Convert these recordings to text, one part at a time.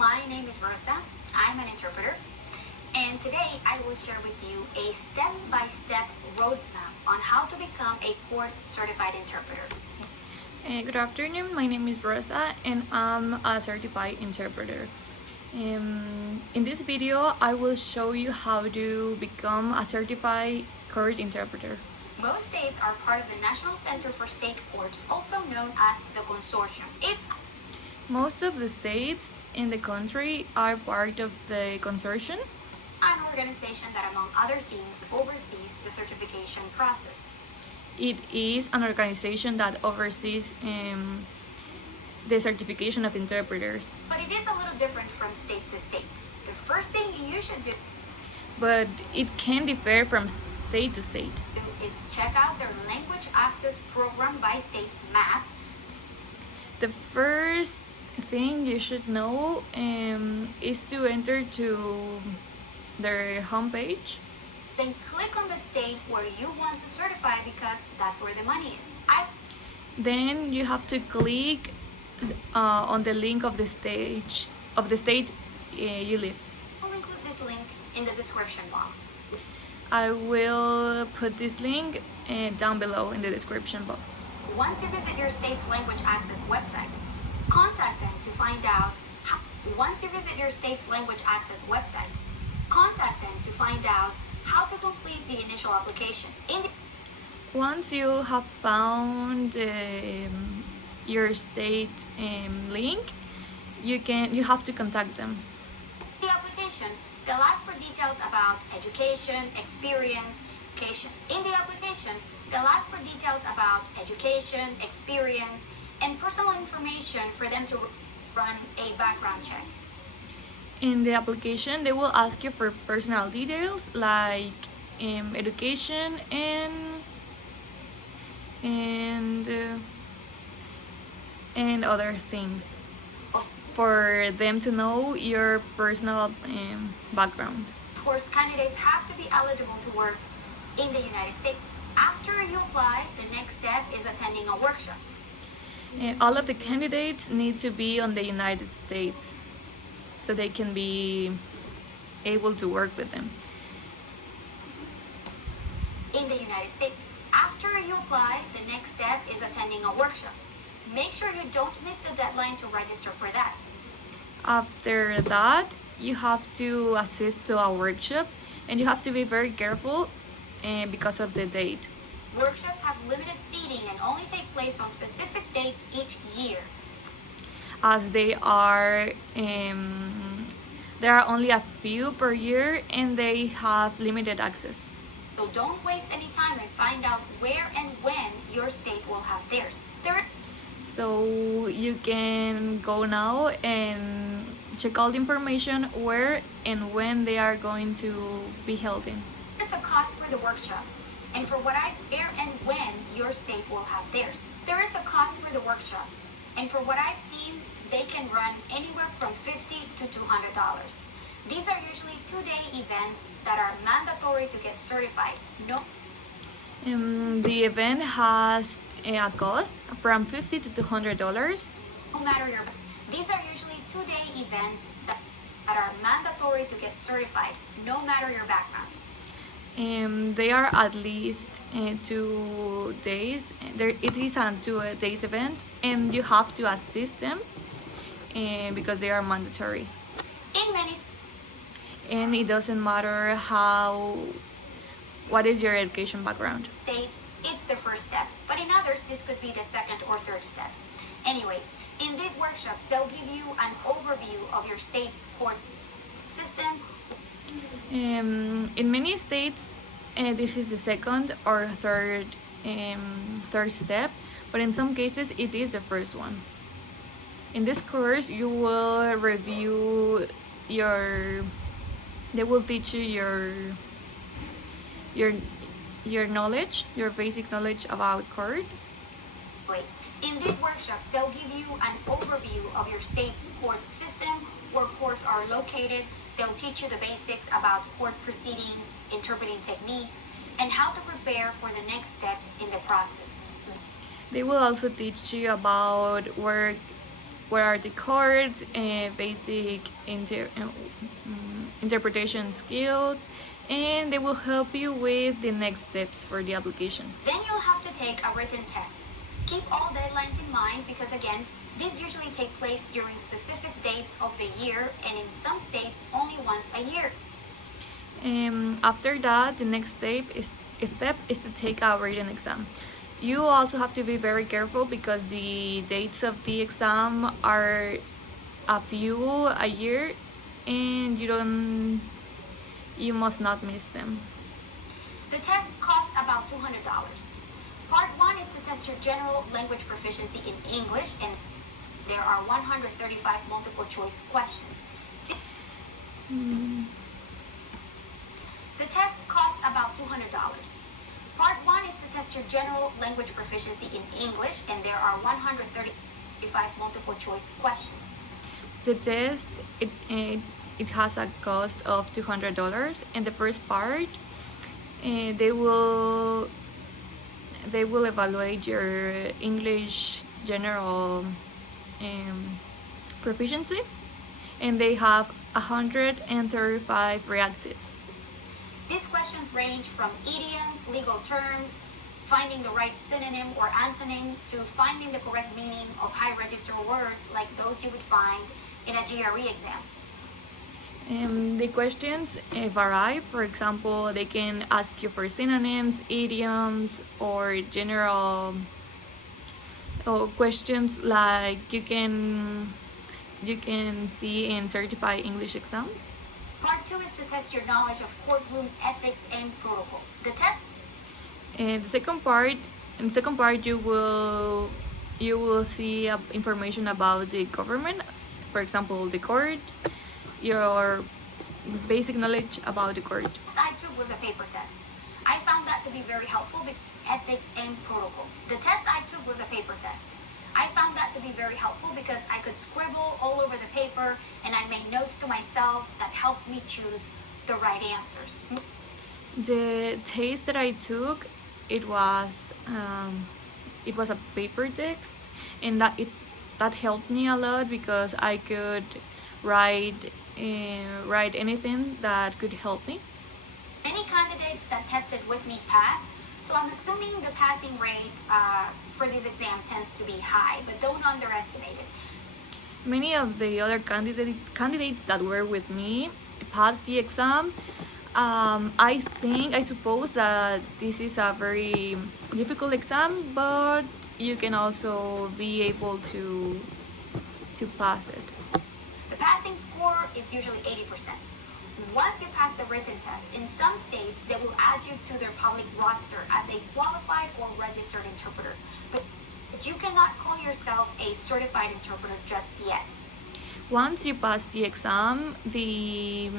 My name is Rosa. I'm an interpreter, and today I will share with you a step-by-step roadmap on how to become a court-certified interpreter. Good afternoon, my name is Rosa and I'm a certified interpreter. In this video, I will show you how to become a certified court interpreter. Most states are part of the National Center for State Courts, also known as the Consortium. It's Most of the states in the country are part of the consortium. an organization that, among other things, oversees the certification process. It is an organization that oversees the certification of interpreters. But it is a little different from state to state. The first thing you should do But it can differ from state to state. is check out their language access program by state map. The first thing you should know is to enter to their homepage. Then click on the state where you want to certify because that's where the money is. Then you have to click on the link of the state you live. I'll include this link in the description box. I will put this link down below in the description box. Once you visit your state's language access website, contact them to find out how to complete the initial application. Once you have found your state link, you have to contact them. The application, they'll ask for details about education, experience. In the application, they'll ask for details about education, experience, and personal information for them to run a background check. In the application, they will ask you for personal details like education and other things for them to know your personal background. Of course, candidates have to be eligible to work in the United States. After you apply, the next step is attending a workshop. All of the candidates need to be on the United States so they can be able to work with them. In the United States. After you apply, the next step is attending a workshop. Make sure you don't miss the deadline to register for that. After that, you have to assist to a workshop and you have to be very careful because of the date. Workshops have limited seating and only take place on specific dates each year. As there are only a few per year and they have limited access. So don't waste any time and find out where and when your state will have theirs. So you can go now and check all the information where and when they are going to be held in. There's a cost for the workshop, and for where and when your state will have theirs. There is a cost for the workshop, and for what I've seen, they can run anywhere from $50 to $200. These are usually 2-day events that are mandatory to get certified. The event has a cost from $50 to $200. These are usually 2-day events that are mandatory to get certified, no matter your background. They are at least 2 days. It is a 2 days event, and you have to assist them because they are mandatory. And it doesn't matter what is your education background. States, it's the first step, but in others, this could be the second or third step. Anyway, in these workshops, they'll give you an overview of your state's court system. In many states, this is the second or third step, but in some cases, it is the first one. In this course, you will review they will teach you your knowledge, your basic knowledge about court. In these workshops, they'll give you an overview of your state's court system, where courts are located. They'll teach you the basics about court proceedings, interpreting techniques, and how to prepare for the next steps in the process. They will also teach you about what are the chords, basic interpretation skills, and they will help you with the next steps for the application. Then you'll have to take a written test. Keep all deadlines in mind because again, these usually take place during specific dates of the year and in some states only once a year. After that, the next step is to take a written exam. You also have to be very careful because the dates of the exam are a few a year, and you must not miss them. The test costs about $200. Part 1 is to test your general language proficiency in English, and there are 135 multiple choice questions. The test costs about $200. Part 1 is to test your general language proficiency in English, and there are 135 multiple choice questions. The test, it has a cost of $200, and the first part, they will evaluate your English general proficiency, and they have 135 reactives. These questions range from idioms, legal terms, finding the right synonym or antonym, to finding the correct meaning of high register words like those you would find in a GRE exam. The questions vary. For example, they can ask you for synonyms, idioms, or general questions like you can see in certified English exams. Part 2 is to test your knowledge of courtroom ethics and protocol. The test. And the second part, you will see information about the government. For example, the court, your basic knowledge about the court. The test I took was a paper test. I found that to be very helpful with ethics and protocol. The test I took was a paper test. I found that to be very helpful because I could scribble all over the paper and I made notes to myself that helped me choose the right answers. The test that I took, it was a paper text, and that helped me a lot because I could write anything that could help me. Many candidates that tested with me passed, so I'm assuming the passing rate for this exam tends to be high, but don't underestimate it. Many of the other candidates that were with me passed the exam. I suppose that this is a very difficult exam, but you can also be able to pass it. The passing score is usually 80%. Once you pass the written test, in some states they will add you to their public roster as a qualified or registered interpreter. But you cannot call yourself a certified interpreter just yet. Once you pass the exam, the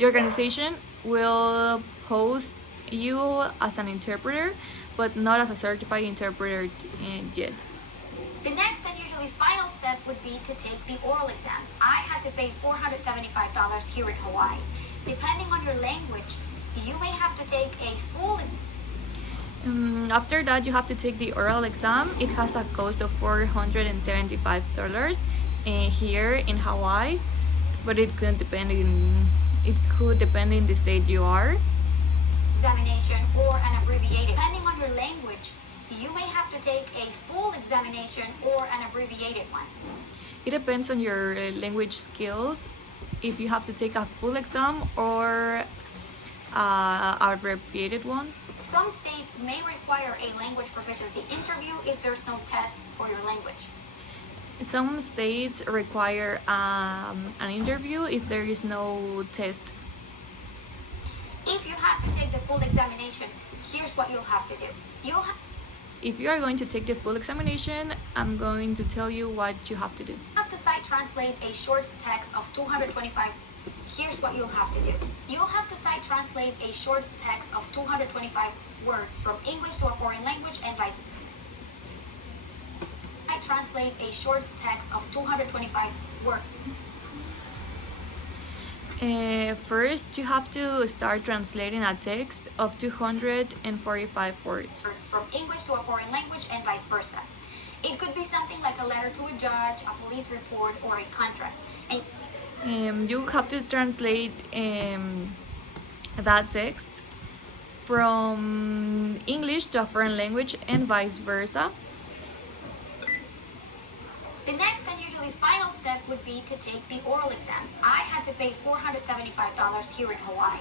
organization will post you as an interpreter, but not as a certified interpreter yet. The next and usually final step would be to take the oral exam. I had to pay $475 here in Hawaii. Depending on your language, you may have to take a full. After that, you have to take the oral exam. It has a cost of $475 here in Hawaii, but it could depend in the state you are. Examination or an abbreviated. Depending on your language, you may have to take a full examination or an abbreviated one. It depends on your language skills, if you have to take a full exam or abbreviated one. Some states may require a language proficiency interview if there's no test for your language. Some states require an interview if there is no test. If you have to take the full examination, here's what you'll have to do. If you are going to take the full examination, I'm going to tell you what you have to do. You have to sight translate a short text of 225. Here's what you'll have to do. You'll have to sight translate a short text of 225 words from English to a foreign language and vice versa. I translate a short text of 225 words. First, you have to start translating a text of 245 words. From English to a foreign language and vice versa. It could be something like a letter to a judge, a police report, or a contract. And you have to translate that text from English to a foreign language and vice versa. the next and usually final step would be to take the oral exam. I had to pay $475 here in Hawaii.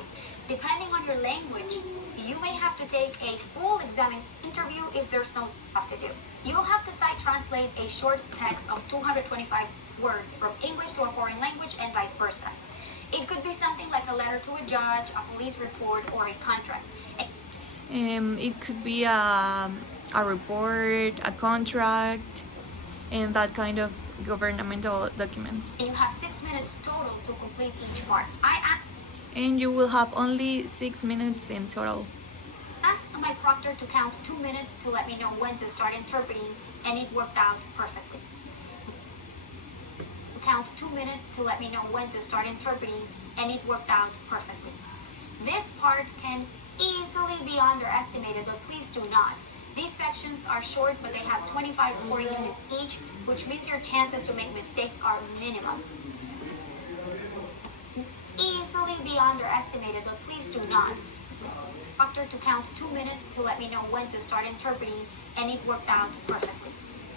Depending on your language, you may have to take a full exam interview if there's no have to do. You'll have to sight translate a short text of 225 words from English to a foreign language and vice versa. It could be something like a letter to a judge, a police report, or a contract. It could be a report, a contract, and that kind of governmental documents. And you have 6 minutes total to complete each part. And you will have only 6 minutes in total. Asked my proctor to count 2 minutes to let me know when to start interpreting, and it worked out perfectly. Count 2 minutes to let me know when to start interpreting, and it worked out perfectly. This part can easily be underestimated, but please do not. These sections are short, but they have 25 scoring units each, which means your chances to make mistakes are minimum. Easily be underestimated, but please do not. Proctor to count 2 minutes to let me know when to start interpreting, and it worked out perfectly.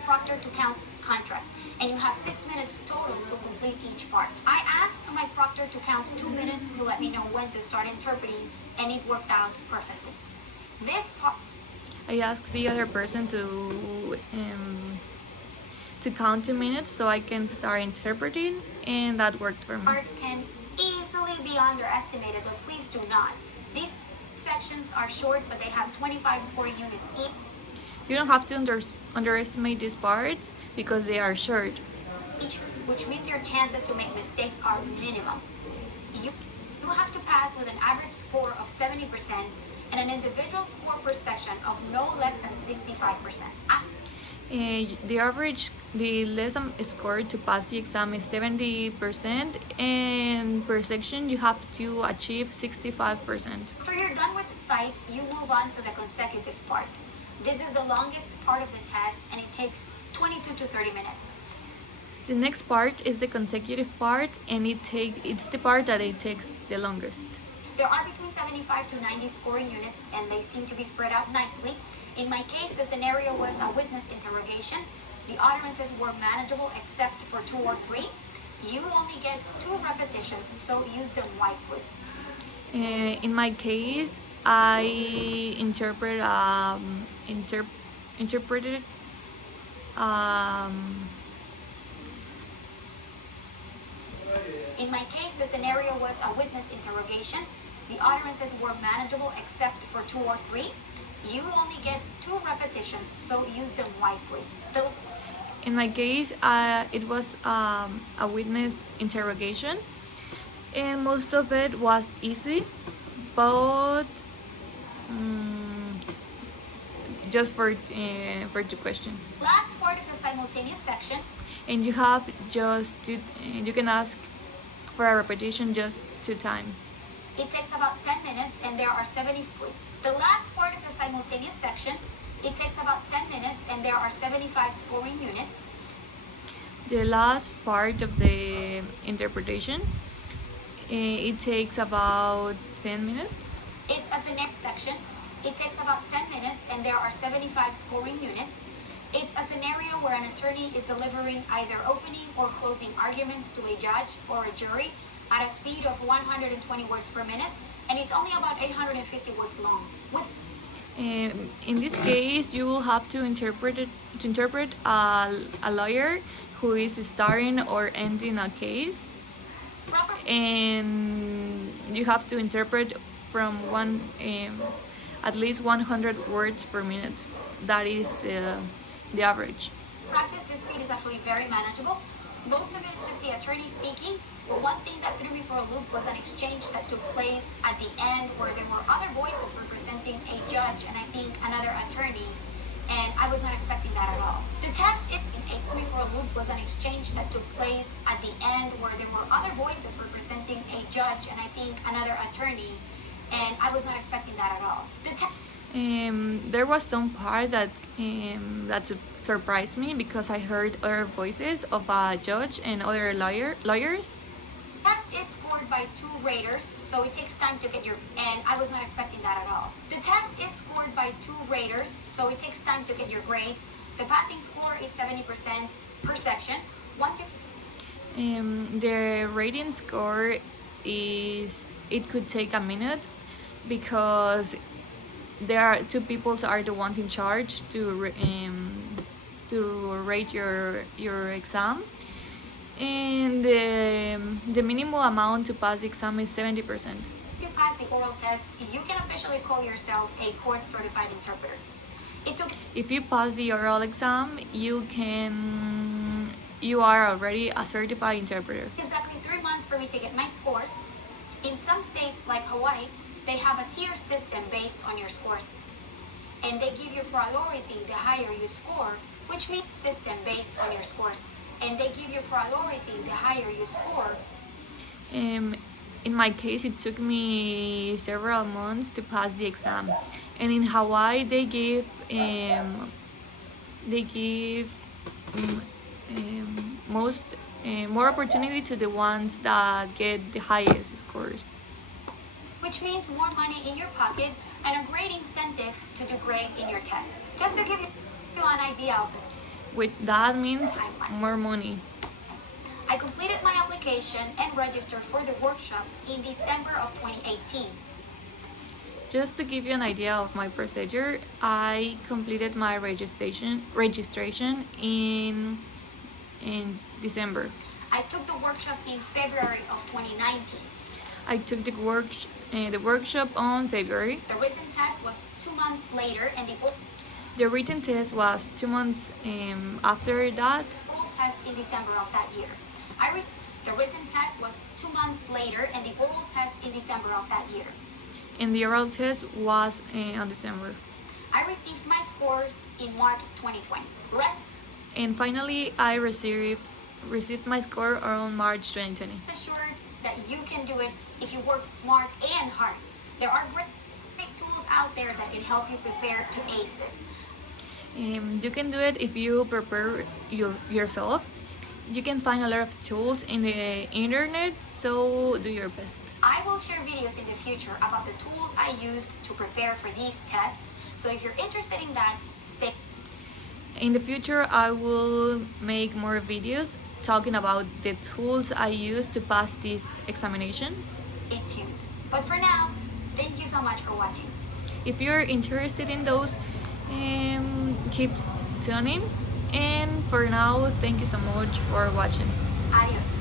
Proctor to count contract, and you have 6 minutes total to complete each part. I asked my proctor to count 2 minutes to let me know when to start interpreting, and it worked out perfectly. This part, I asked the other person to count 2 minutes so I can start interpreting, and that worked for me. Part can easily be underestimated, but please do not. These sections are short, but they have 25 scoring units each. You don't have to underestimate these parts because they are short. Which means your chances to make mistakes are minimum. You have to pass with an average score of 70% and an individual score per section of no less than 65%. The lesson score to pass the exam is 70%, and per section you have to achieve 65%. After you're done with the sight, you move on to the consecutive part. This is the longest part of the test, and it takes 22 to 30 minutes. The next part is the consecutive part, and it's the part that it takes the longest. There are between 75 to 90 scoring units, and they seem to be spread out nicely. In my case, the scenario was a witness interrogation. The utterances were manageable except for 2 or 3. You only get 2 repetitions, so use them wisely. In my case, I interpreted In my case, the scenario was a witness interrogation. The utterances were manageable except for 2 or 3. You only get 2 repetitions, so use them wisely. In my case, it was a witness interrogation, and most of it was easy, but just for 2 questions. Last part of the simultaneous section, and you have just you can ask for a repetition just 2 times. It takes about 10 minutes, and there are 70 sleep. The last part of the simultaneous section, it takes about 10 minutes, and there are 75 scoring units. The last part of the interpretation, it takes about 10 minutes. It's a scenario section. It takes about 10 minutes, and there are 75 scoring units. It's a scenario where an attorney is delivering either opening or closing arguments to a judge or a jury at a speed of 120 words per minute, and it's only about 850 words long. In this case, you will have to interpret a lawyer who is starting or ending a case, and you have to interpret from at least 100 words per minute. That is the average. Practice, this speed is actually very manageable. Most of it is just the attorney speaking, but one thing that threw me for a loop was an exchange that took place at the end where there were other voices representing a judge and I think another attorney, and I was not expecting that at all. The test, it threw me for a loop was an exchange that took place at the end where there were other voices representing a judge and I think another attorney, and I was not expecting that at all. There was some part that surprised me because I heard other voices of a judge and other lawyers. Test is scored by 2 raters, so it takes time to get your, and I was not expecting that at all. The test is scored by 2 raters, so it takes time to get your grades. The passing score is 70% per section. Once you The rating score is, it could take a minute because there are two people are the ones in charge to rate your exam, and the minimum amount to pass the exam is 70%. to pass the oral test, you can officially call yourself a court-certified interpreter. It took If you pass the oral exam, you are already a certified interpreter. exactly 3 months for me to get my scores. In some states like Hawaii, they have a tier system based on your scores, and they give you priority the higher you score, which means system based on your scores, and they give you priority the higher you score. In my case, it took me several months to pass the exam, and in Hawaii they give more opportunity to the ones that get the highest scores. Which means more money in your pocket and a great incentive to do great in your tests. Just to give you an idea of it, With that means more money. I completed my application and registered for the workshop in December of 2018. Just to give you an idea of my procedure, I completed my registration in December. I took the workshop in February of 2019. I took the workshop on February. The written test was 2 months later, and the The written test was 2 months after that. oral test in December of that year. The written test was 2 months later, and the oral test in December of that year. And the oral test was on December. I received my scores in March 2020. And finally, I received my score on March 2020. Rest assured that you can do it if you work smart and hard. There are great tools out there that can help you prepare to ace it. You can do it if you prepare yourself. You can find a lot of tools in the internet, so do your best. I will share videos in the future about the tools I used to prepare for these tests, so if you're interested in that, stay In the future, I will make more videos talking about the tools I use to pass these examinations. tuned. But for now, thank you so much for watching. If you're interested in those, keep tuning. And for now, thank you so much for watching. Adios.